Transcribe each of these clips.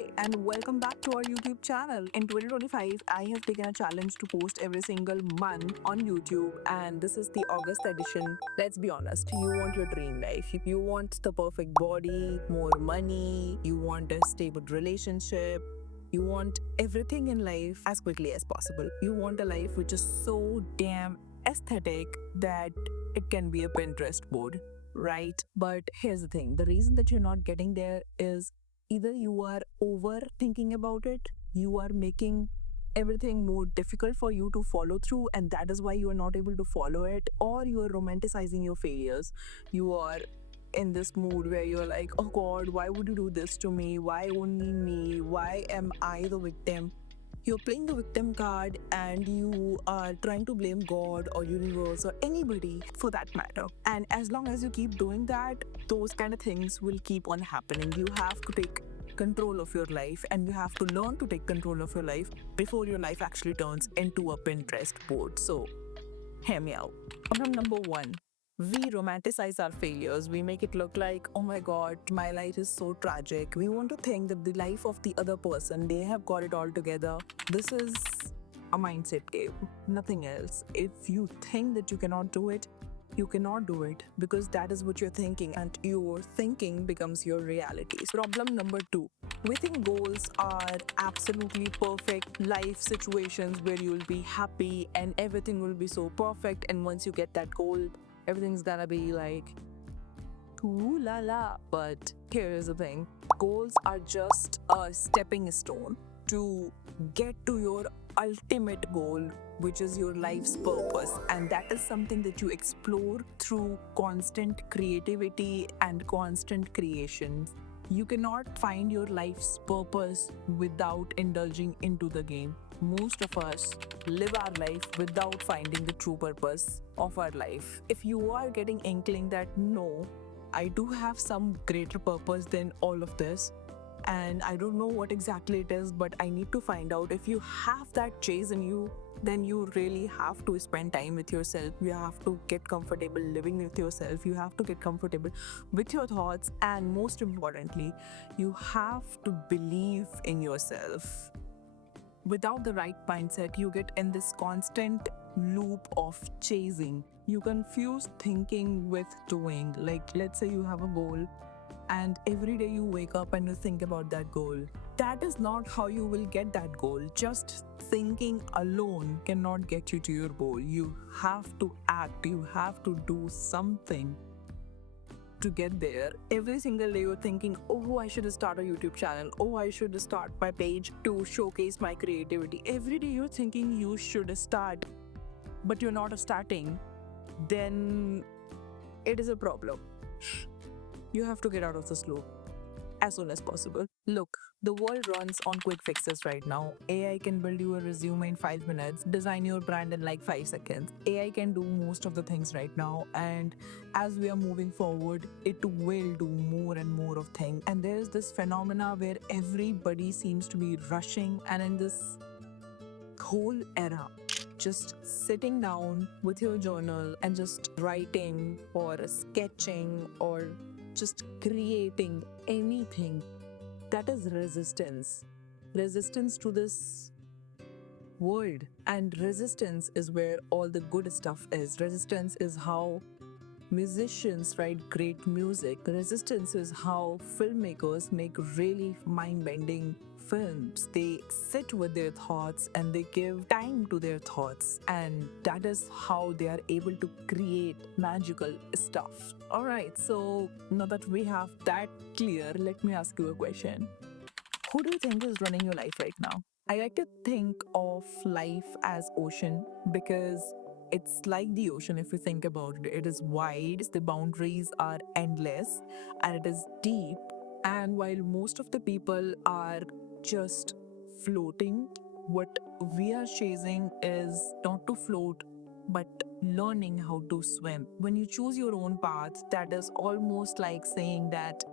Hi, and welcome back to our YouTube channel. In 2025, I have taken a challenge to post every single month on YouTube, and this is the August edition. Let's be honest, you want your dream life. You want the perfect body, more money, you want a stable relationship, you want everything in life as quickly as possible. You want a life which is so damn aesthetic that it can be a Pinterest board, right? But here's the thing, the reason that you're not getting there is either you are overthinking about it, you are making everything more difficult for you to follow through, and that is why you are not able to follow it, or you are romanticizing your failures. You are in this mood where you're like, oh God, why would you do this to me? Why only me? Why am I the victim? You're playing the victim card and you are trying to blame God or universe or anybody for that matter. And as long as you keep doing that, those kind of things will keep on happening. You have to take control of your life and you have to learn to take control of your life before your life actually turns into a Pinterest board. So hear me out. Problem number one, we romanticize our failures. We make it look like, oh my God, my life is so tragic. We want to think that the life of the other person, they have got it all together. This is a mindset game, nothing else. If you think that you cannot do it, you cannot do it because that is what you're thinking, and your thinking becomes your reality. Problem number two, we think goals are absolutely perfect life situations where you'll be happy and everything will be so perfect. And once you get that goal, everything's gonna be like, ooh la la. But here's the thing, goals are just a stepping stone to get to your ultimate goal, which is your life's purpose. And that is something that you explore through constant creativity and constant creation. You cannot find your life's purpose without indulging into the game. Most of us live our life without finding the true purpose of our life. If you are getting inkling that no, I do have some greater purpose than all of this, and I don't know what exactly it is, but I need to find out. If you have that chase in you, then you really have to spend time with yourself. You have to get comfortable living with yourself. You have to get comfortable with your thoughts. And most importantly, you have to believe in yourself. Without the right mindset, you get in this constant loop of chasing. You confuse thinking with doing. Like, let's say you have a goal, and every day you wake up and you think about that goal. That is not how you will get that goal. Just thinking alone cannot get you to your goal. You have to act, you have to do something to get there. Every single day you're thinking, oh, I should start a YouTube channel. Oh, I should start my page to showcase my creativity. Every day you're thinking you should start, but you're not starting. Then it is a problem. You have to get out of this loop as soon as possible. Look, the world runs on quick fixes right now. AI can build you a resume in 5 minutes, design your brand in like 5 seconds. AI can do most of the things right now, and as we are moving forward, it will do more and more of things. And there's this phenomena where everybody seems to be rushing, and in this whole era, just sitting down with your journal and just writing or sketching or just creating anything, that is resistance. Resistance to this world. And resistance is where all the good stuff is. Resistance is how musicians write great music. Resistance is how filmmakers make really mind bending films. They sit with their thoughts and they give time to their thoughts, and that is how they are able to create magical stuff. Alright, so now that we have that clear, let me ask you a question. Who do you think is running your life right now? I like to think of life as ocean because it's like the ocean if you think about it. It is wide, the boundaries are endless, and it is deep. And while most of the people are just floating, what we are chasing is not to float, but learning how to swim. When you choose your own path, that is almost like saying that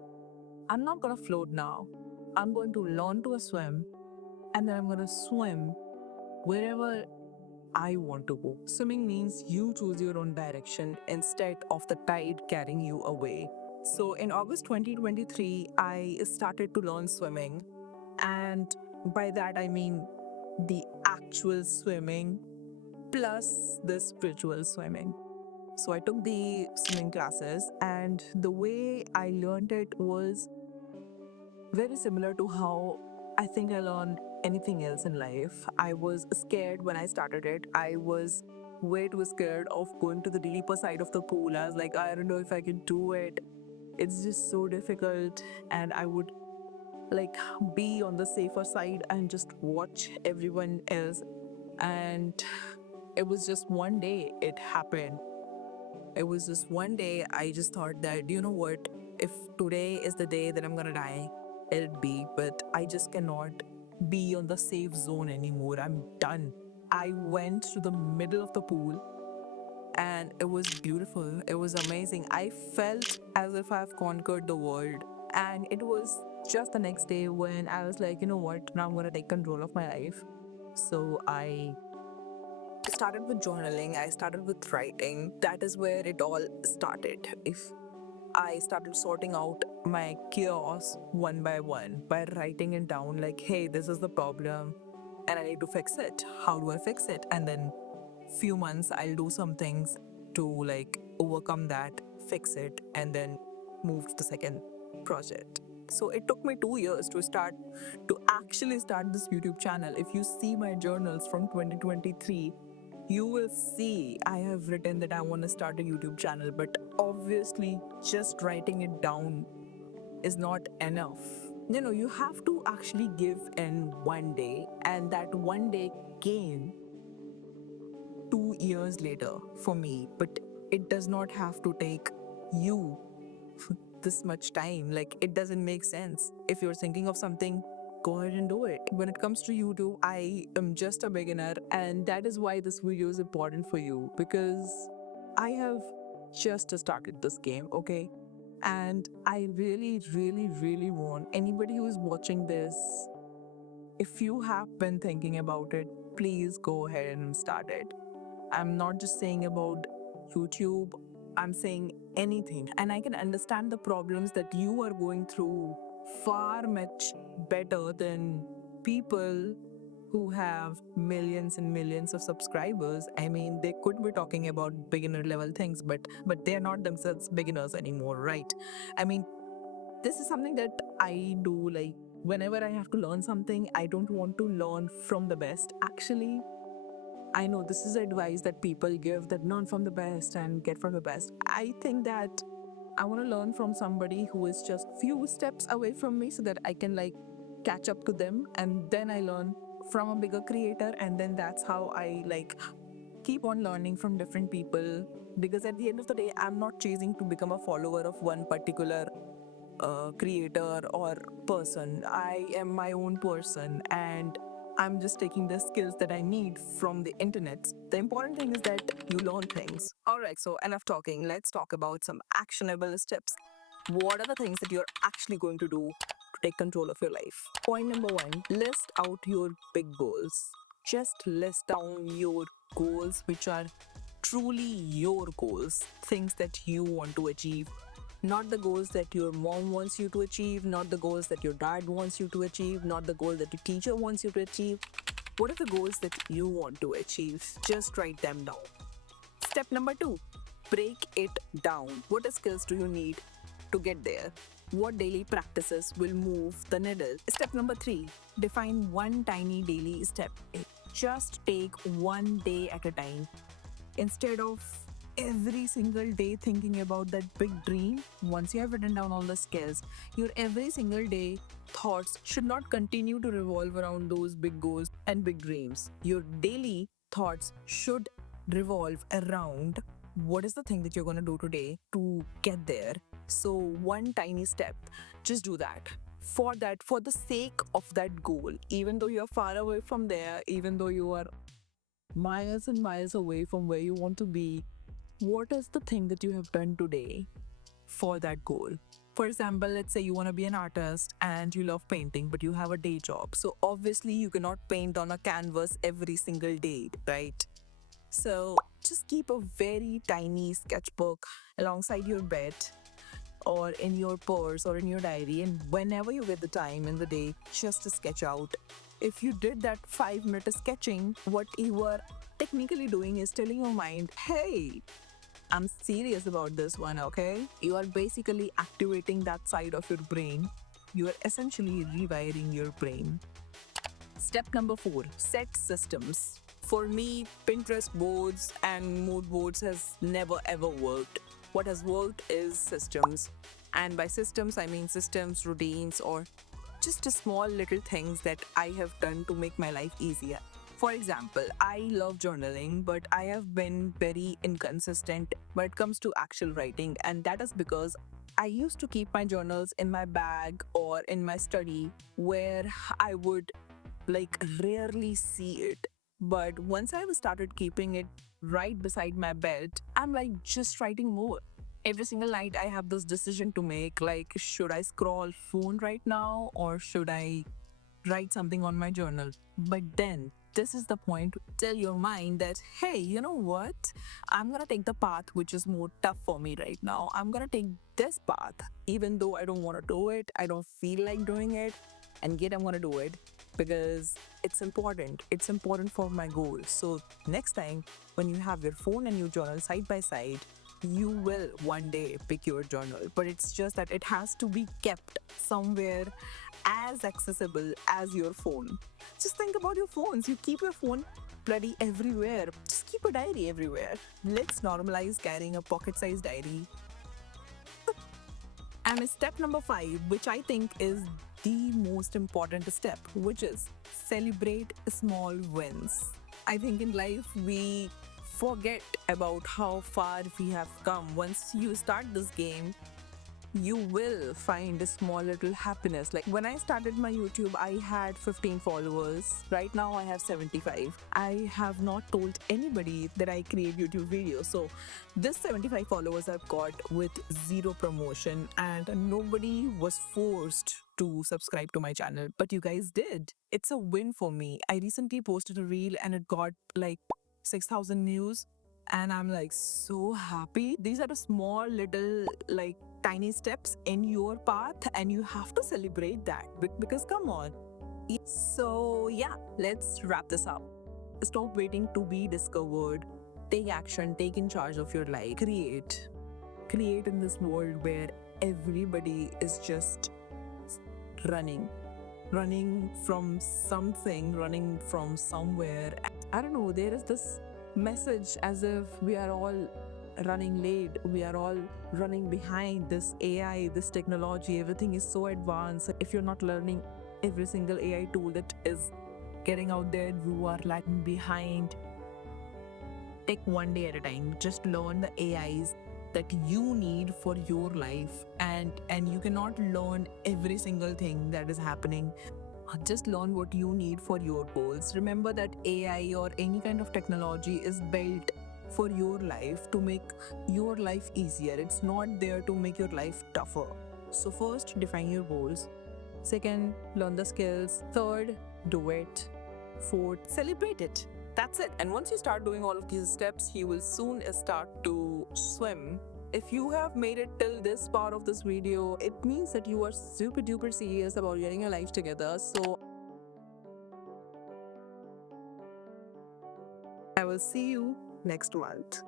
I'm not gonna float now. I'm going to learn to swim, and then I'm gonna swim wherever I want to go. Swimming means you choose your own direction instead of the tide carrying you away. So in August 2023, I started to learn swimming. And by that, I mean the actual swimming plus the spiritual swimming. So I took the swimming classes, and the way I learned it was very similar to how I think I learned anything else in life. I was scared when I started it. I was way too scared of going to the deeper side of the pool. I was like, I don't know if I can do it. It's just so difficult. And I would like be on the safer side and just watch everyone else. And it was just one day it happened. It was just one day I just thought that, you know what, if today is the day that I'm gonna die, let it be. But I just cannot be on the safe zone anymore. I'm done. I went to the middle of the pool and it was beautiful. It was amazing. I felt as if I've conquered the world. And it was just the next day when I was like, you know what, now I'm gonna take control of my life. So I started with journaling, I started with writing. That is where it all started. If I started sorting out my chaos one by one by writing it down, like, hey, this is the problem and I need to fix it. How do I fix it? And then few months I'll do some things to like overcome that, fix it, and then move to the second project. So it took me 2 years to actually start this YouTube channel. If you see my journals from 2023, you will see I have written that I want to start a YouTube channel, but obviously just writing it down is not enough. You know, you have to actually give in one day, and that one day came 2 years later for me. But it does not have to take you this much time. Like, it doesn't make sense. If you're thinking of something, go ahead and do it. When it comes to YouTube, I am just a beginner, and that is why this video is important for you, because I have just started this game, okay? And I really, really, really want anybody who is watching this, if you have been thinking about it, please go ahead and start it. I'm not just saying about YouTube, I'm saying anything. And I can understand the problems that you are going through far much better than people who have millions and millions of subscribers. I mean, they could be talking about beginner level things, but they're not themselves beginners anymore, right? I mean, this is something that I do. Like, whenever I have to learn something, I don't want to learn from the best. Actually, I know this is advice that people give, that learn from the best and get from the best. I think that I want to learn from somebody who is just few steps away from me so that I can like catch up to them, and then I learn from a bigger creator, and then that's how I like keep on learning from different people. Because at the end of the day, I'm not chasing to become a follower of one particular creator or person. I am my own person, and I'm just taking the skills that I need from the internet. The important thing is that you learn things. All right, so enough talking. Let's talk about some actionable steps. What are the things that you're actually going to do to take control of your life? Point number one, list out your big goals. Just list down your goals, which are truly your goals, things that you want to achieve, not the goals that your mom wants you to achieve, not the goals that your dad wants you to achieve, not the goal that your teacher wants you to achieve. What are the goals that you want to achieve? Just write them down. Step number two, break it down. What skills do you need to get there? What daily practices will move the needle? Step number three, define one tiny daily step. Just take one day at a time. Instead of every single day thinking about that big dream, once you have written down all the skills, your every single day thoughts should not continue to revolve around those big goals and big dreams. Your daily thoughts should revolve around what is the thing that you're going to do today to get there. So, one tiny step, just do that. For the sake of that goal, even though you're far away from there, even though you are miles and miles away from where you want to be, what is the thing that you have done today for that goal? For example, let's say you want to be an artist and you love painting, but you have a day job. So obviously, you cannot paint on a canvas every single day, right? So just keep a very tiny sketchbook alongside your bed or in your purse or in your diary, and whenever you get the time in the day, just to sketch out. If you did that 5 minute sketching, what you are technically doing is telling your mind, hey, I'm serious about this one, okay? You are basically activating that side of your brain. You are essentially rewiring your brain. Step number 4, set systems. For me, Pinterest boards and mood boards has never ever worked. What has worked is systems. And by systems, I mean systems, routines, or just a small little things that I have done to make my life easier. For example, I love journaling, but I have been very inconsistent when it comes to actual writing, and that is because I used to keep my journals in my bag or in my study where I would rarely see it. But once I started keeping it right beside my bed, I'm like just writing more. Every single night I have this decision to make, like, should I scroll phone right now or should I write something on my journal? But then this is the point to tell your mind that, hey, you know what? I'm gonna take the path which is more tough for me right now. I'm gonna take this path, even though I don't wanna do it, I don't feel like doing it, and yet I'm gonna do it because it's important. It's important for my goals. So next time when you have your phone and your journal side by side, you will one day pick your journal, but it's just that it has to be kept somewhere as accessible as your phone. Just think about your phones. You keep your phone bloody everywhere. Just keep a diary everywhere. Let's normalize carrying a pocket sized diary. And step number 5, which I think is the most important step, which is celebrate small wins. I think in life we forget about how far we have come. Once you start this game, you will find a small little happiness. Like when I started my YouTube, I had 15 followers. Right now, I have 75. I have not told anybody that I create YouTube videos. So, this 75 followers I've got with zero promotion, and nobody was forced to subscribe to my channel, but you guys did. It's a win for me. I recently posted a reel and it got like 6,000 views, and I'm like so happy. These are the small little tiny steps in your path, and you have to celebrate that because come on. So yeah, let's wrap this up. Stop waiting to be discovered. Take action, take in charge of your life. Create in this world where everybody is just running from something, running from somewhere. I don't know, there is this message as if we are all running late, we are all running behind this AI, this technology, everything is so advanced. If you're not learning every single AI tool that is getting out there, you are lagging behind. Take one day at a time. Just learn the AIs that you need for your life, and you cannot learn every single thing that is happening. Just learn what you need for your goals. Remember that AI or any kind of technology is built for your life to make your life easier. It's not there to make your life tougher. So first, define your goals. Second, learn the skills. Third, do it. Fourth, celebrate it. That's it. And once you start doing all of these steps, you will soon start to swim. If you have made it till this part of this video, it means that you are super duper serious about getting your life together. So I will see you next month.